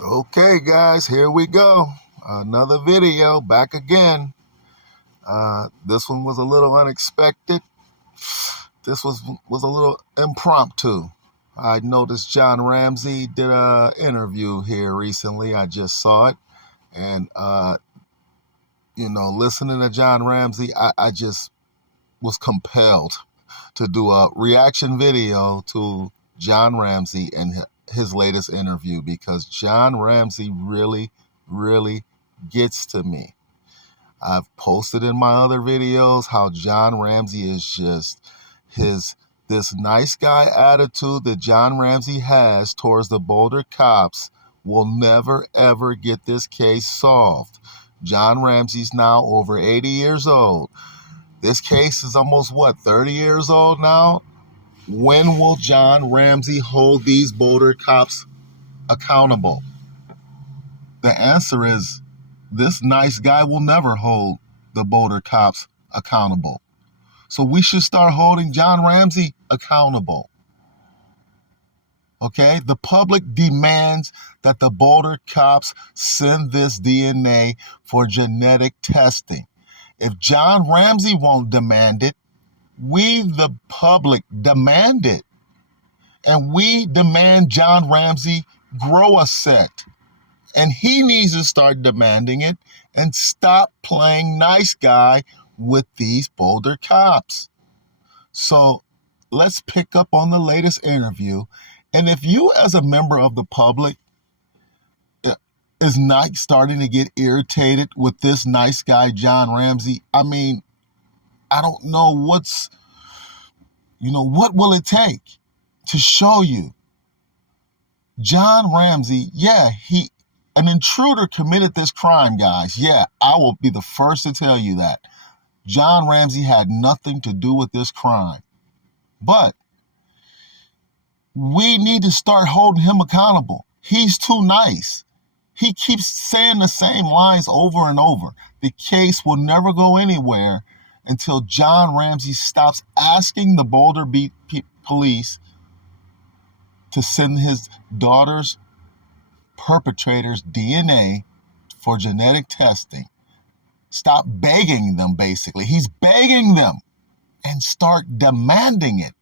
Okay, guys, here we go. Another video back again. This one was a little unexpected. This was a little impromptu. I noticed John Ramsey did an interview here recently. I just saw it. And, listening to John Ramsey, I just was compelled to do a reaction video to John Ramsey and his latest interview because John Ramsey really, really gets to me. I've posted in my other videos how John Ramsey is just this nice guy attitude that John Ramsey has towards the Boulder Cops will never, ever get this case solved. John Ramsey's now over 80 years old. This case is almost, 30 years old now? When will John Ramsey hold these Boulder Cops accountable? The answer is this nice guy will never hold the Boulder Cops accountable. So we should start holding John Ramsey accountable. Okay? The public demands that the Boulder Cops send this DNA for genetic testing. If John Ramsey won't demand it, we, the public, demand it. And we demand John Ramsey grow a set. And he needs to start demanding it and stop playing nice guy with these Boulder Cops. So let's pick up on the latest interview. And if you as a member of the public is not starting to get irritated with this nice guy, John Ramsey, I mean, I don't know what will it take to show you? John Ramsey, an intruder committed this crime, guys. Yeah, I will be the first to tell you that. John Ramsey had nothing to do with this crime. But we need to start holding him accountable. He's too nice. He keeps saying the same lines over and over. The case will never go anywhere until John Ramsey stops asking the Boulder police to send his daughter's perpetrator's DNA for genetic testing. Stop begging them, basically. He's begging them and start demanding it.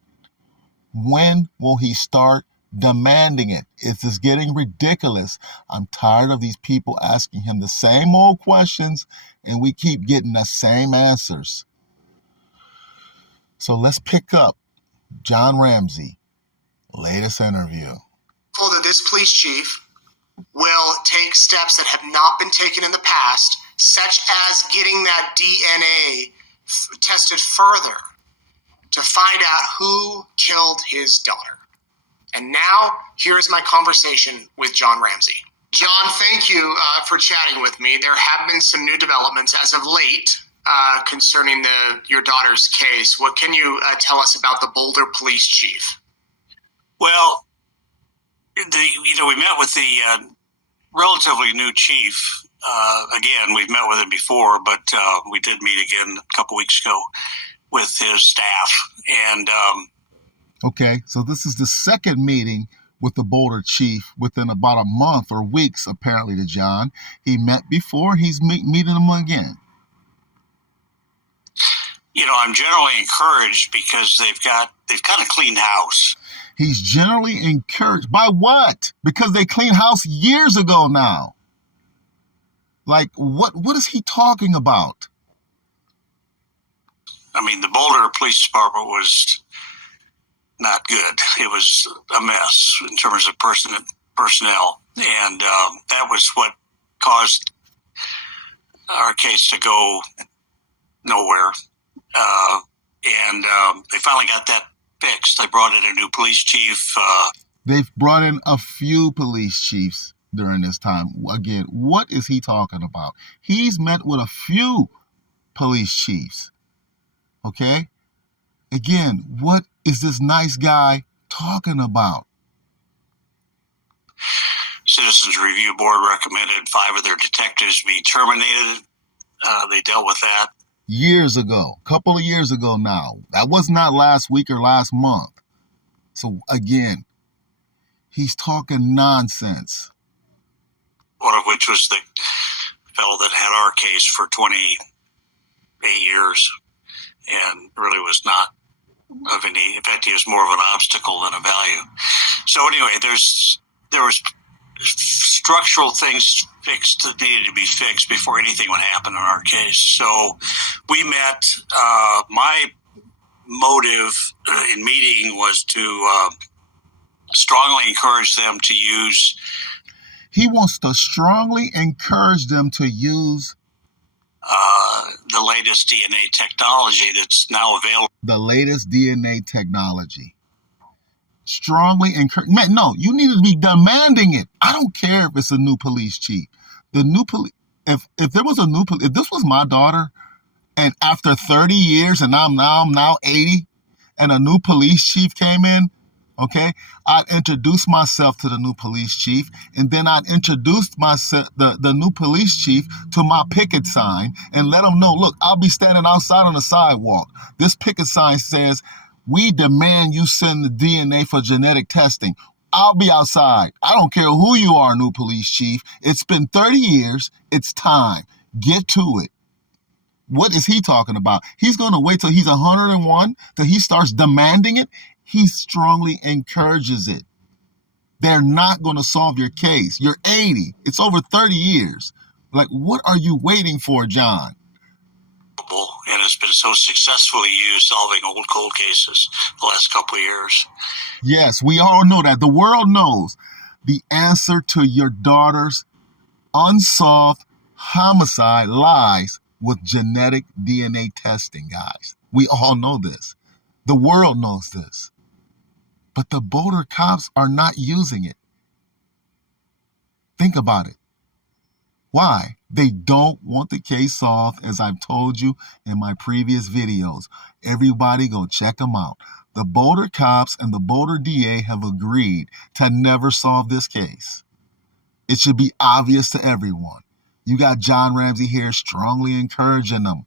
When will he start demanding it? It's getting ridiculous. I'm tired of these people asking him the same old questions and we keep getting the same answers. So let's pick up John Ramsey, latest interview. That this police chief will take steps that have not been taken in the past, such as getting that DNA tested further to find out who killed his daughter. And now, here's my conversation with John Ramsey. John, thank you for chatting with me. There have been some new developments as of late concerning your daughter's case. What can you tell us about the Boulder police chief? Well, we met with the relatively new chief. Again, we've met with him before, but we did meet again a couple weeks ago with his staff. And okay, so this is the second meeting with the Boulder chief within about a month or weeks, apparently, to John. He met before, he's meeting him again. I'm generally encouraged because they've got a clean house. He's generally encouraged by what? Because they cleaned house years ago now. Like, what is he talking about? I mean, the Boulder Police Department was not good. It was a mess in terms of personnel. And that was what caused our case to go nowhere. And they finally got that fixed. They brought in a new police chief. They've brought in a few police chiefs during this time. Again, what is he talking about? He's met with a few police chiefs. Okay? Again, what is this nice guy talking about? Citizens Review Board recommended 5 of their detectives be terminated. They dealt with that. Years ago, a couple of years ago now. That was not last week or last month. So again, he's talking nonsense. one of which was the fellow that had our case for 28 years and really was not of any, in fact, he was more of an obstacle than a value. So anyway, there was structural things fixed that needed to be fixed before anything would happen in our case. So we met. My motive in meeting was to strongly encourage them to use. He wants to strongly encourage them to use the latest DNA technology that's now available. The latest DNA technology. Strongly encourage. Man, no, you need to be demanding it. I don't care if it's a new police chief. The new police. If there was a new police, if this was my daughter, and after 30 years, and I'm now 80, and a new police chief came in, okay, I'd introduce myself to the new police chief, and then I'd introduce myself, the new police chief, to my picket sign and let them know, look, I'll be standing outside on the sidewalk. This picket sign says, we demand you send the DNA for genetic testing. I'll be outside. I don't care who you are, new police chief. It's been 30 years. It's time. Get to it. What is he talking about? He's going to wait till he's 101, till he starts demanding it. He strongly encourages it. They're not going to solve your case. You're 80. It's over 30 years. Like, what are you waiting for, John? And has been so successfully used solving old cold cases the last couple of years. Yes, we all know that. The world knows the answer to your daughter's unsolved homicide lies with genetic DNA testing, guys. We all know this. The world knows this. But the Boulder cops are not using it. Think about it. Why? They don't want the case solved, as I've told you in my previous videos. Everybody go check them out. The Boulder cops and the Boulder DA have agreed to never solve this case. It should be obvious to everyone. You got John Ramsey here strongly encouraging them.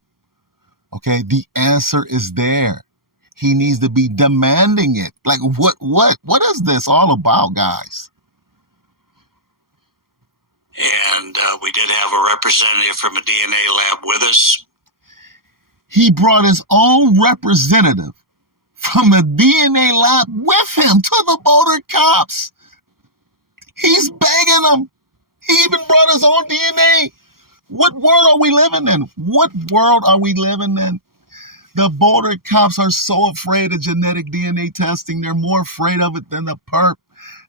Okay, the answer is there. He needs to be demanding it. Like, what is this all about, guys? And we did have a representative from a DNA lab with us. He brought his own representative from a DNA lab with him to the Boulder cops. He's begging them. He even brought his own DNA. What world are we living in? What world are we living in? The Boulder cops are so afraid of genetic DNA testing. They're more afraid of it than the perp.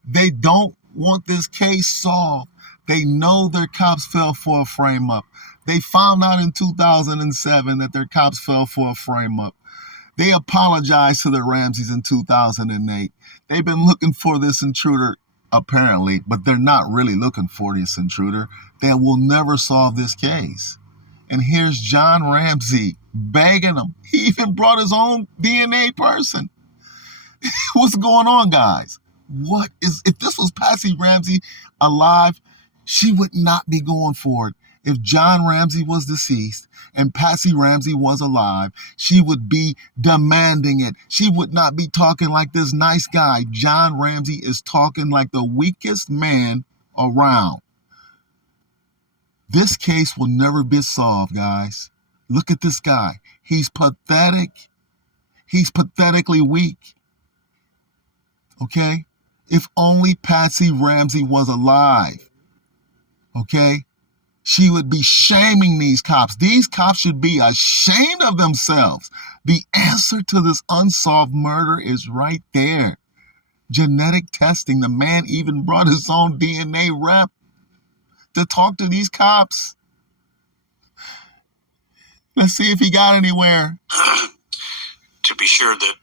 They don't want this case solved. They know their cops fell for a frame-up. They found out in 2007 that their cops fell for a frame-up. They apologized to the Ramseys in 2008. They've been looking for this intruder, apparently, but they're not really looking for this intruder. They will never solve this case. And here's John Ramsey begging them. He even brought his own DNA person. What's going on, guys? If this was Patsy Ramsey alive, she would not be going for it. If John Ramsey was deceased and Patsy Ramsey was alive, she would be demanding it. She would not be talking like this nice guy. John Ramsey is talking like the weakest man around. This case will never be solved, guys. Look at this guy. He's pathetic. He's pathetically weak. Okay? If only Patsy Ramsey was alive. Okay? She would be shaming these cops. These cops should be ashamed of themselves. The answer to this unsolved murder is right there. Genetic testing. The man even brought his own DNA rep to talk to these cops. Let's see if he got anywhere. To be sure that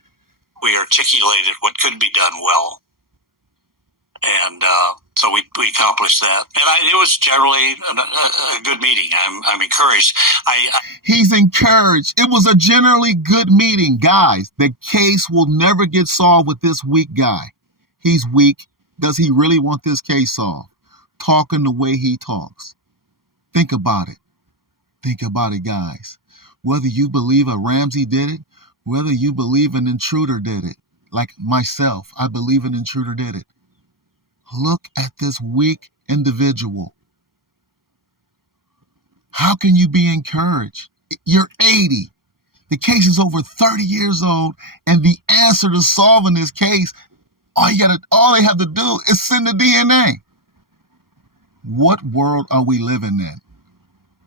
we articulated what could be done well. And so we accomplished that. And it was generally a good meeting. I'm encouraged. He's encouraged. It was a generally good meeting. Guys, the case will never get solved with this weak guy. He's weak. Does he really want this case solved? Talking the way he talks. Think about it. Think about it, guys. Whether you believe a Ramsey did it, whether you believe an intruder did it, like myself, I believe an intruder did it. Look at this weak individual. How can you be encouraged? You're 80. The case is over 30 years old, and the answer to solving this case, all they have to do is send the DNA. What world are we living in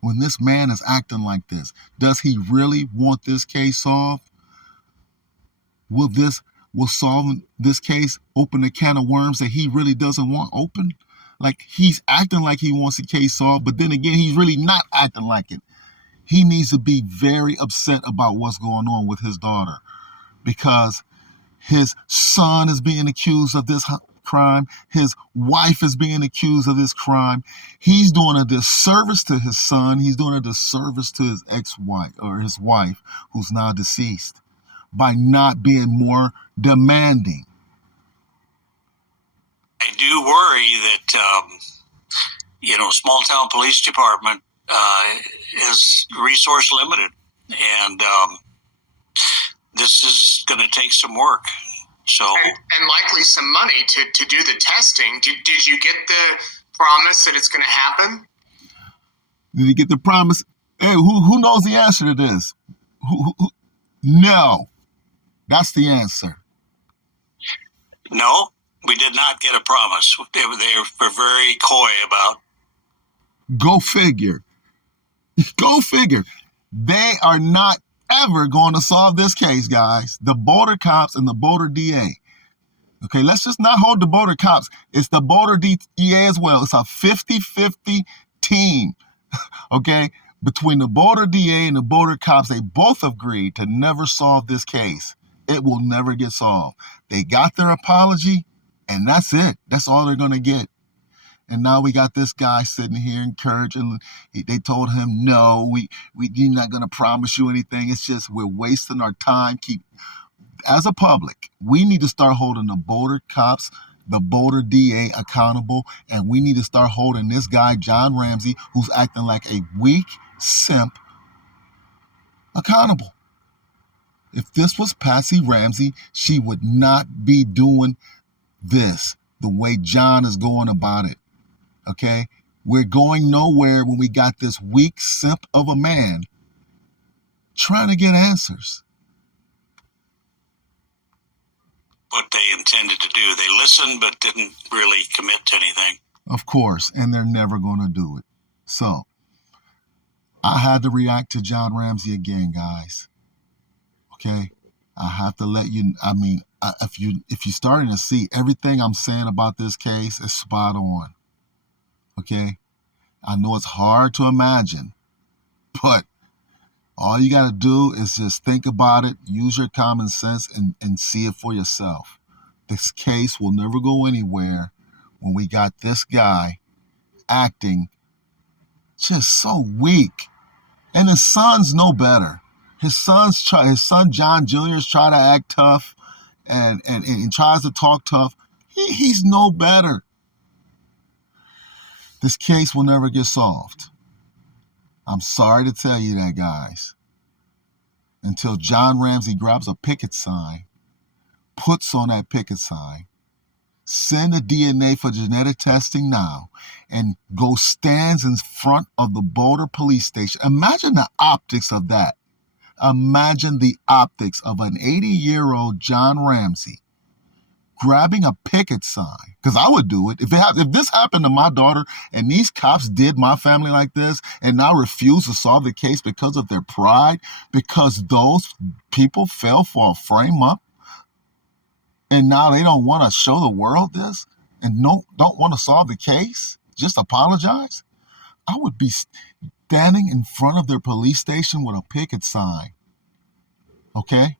when this man is acting like this? Does he really want this case solved? Will solving this case open a can of worms that he really doesn't want open? Like, he's acting like he wants the case solved, but then again, he's really not acting like it. He needs to be very upset about what's going on with his daughter, because his son is being accused of this crime. His wife is being accused of this crime. He's doing a disservice to his son. He's doing a disservice to his ex-wife, or his wife, who's now deceased, by not being more demanding. I do worry that, small town police department is resource limited, and this is going to take some work. So and likely some money to do the testing. Did you get the promise that it's going to happen? Did you get the promise? Hey, who knows the answer to this? Who? No. That's the answer. No, we did not get a promise. They were very coy about. Go figure. Go figure. They are not ever going to solve this case, guys. The Boulder Cops and the Boulder DA. Okay, let's just not hold the Boulder Cops. It's the Boulder DA as well. It's a 50-50 team, okay, between the Boulder DA and the Boulder Cops. They both agreed to never solve this case. It will never get solved. They got their apology, and that's it. That's all they're going to get. And now we got this guy sitting here encouraging. They told him, no, we're not going to promise you anything. It's just we're wasting our time. As a public, we need to start holding the Boulder Cops, the Boulder DA accountable, and we need to start holding this guy, John Ramsey, who's acting like a weak simp, accountable. If this was Patsy Ramsey, she would not be doing this the way John is going about it. Okay? We're going nowhere when we got this weak simp of a man trying to get answers. What they intended to do. They listened but didn't really commit to anything. Of course, and they're never going to do it. So, I had to react to John Ramsey again, guys. Okay? I have to let you, if you're starting to see everything I'm saying about this case is spot on. Okay? I know it's hard to imagine, but all you got to do is just think about it, use your common sense, and see it for yourself. This case will never go anywhere when we got this guy acting just so weak. And his sons know better. His son John Jr. try to act tough and tries to talk tough. He's no better. This case will never get solved. I'm sorry to tell you that, guys. Until John Ramsey grabs a picket sign, puts on that picket sign, send the DNA for genetic testing now, and stands in front of the Boulder police station. Imagine the optics of that. Imagine the optics of an 80-year-old John Ramsey grabbing a picket sign, because I would do it. If this happened to my daughter and these cops did my family like this and now refuse to solve the case because of their pride, because those people fell for a frame up, and now they don't want to show the world this and don't want to solve the case, just apologize, I would be standing in front of their police station with a picket sign, okay?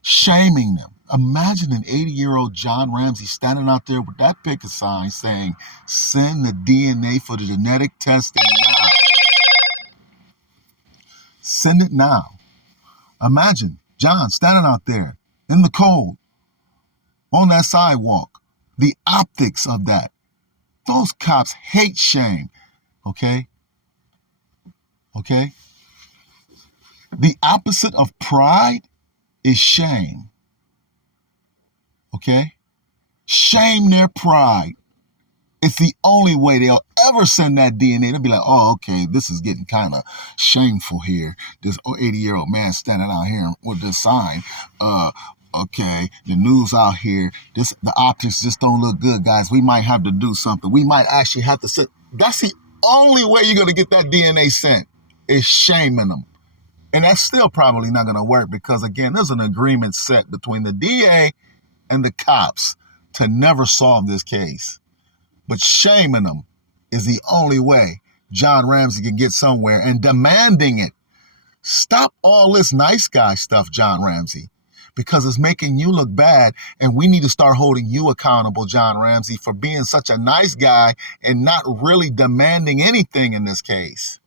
Shaming them. Imagine an 80-year-old John Ramsey standing out there with that picket sign saying, send the DNA for the genetic testing now. Send it now. Imagine John standing out there in the cold on that sidewalk. The optics of that. Those cops hate shame. Okay? Okay? The opposite of pride is shame. Okay? Shame their pride. It's the only way they'll ever send that DNA. They'll be like, oh, okay, this is getting kind of shameful here. This 80-year-old man standing out here with this sign. Okay, the news out here, the optics just don't look good, guys. We might have to do something. We might actually have to send. That's the only way you're going to get that DNA sent, is shaming them. And that's still probably not going to work because, again, there's an agreement set between the DA and the cops to never solve this case. But shaming them is the only way John Ramsey can get somewhere, and demanding it. Stop all this nice guy stuff, John Ramsey, because it's making you look bad, and we need to start holding you accountable, John Ramsey, for being such a nice guy and not really demanding anything in this case.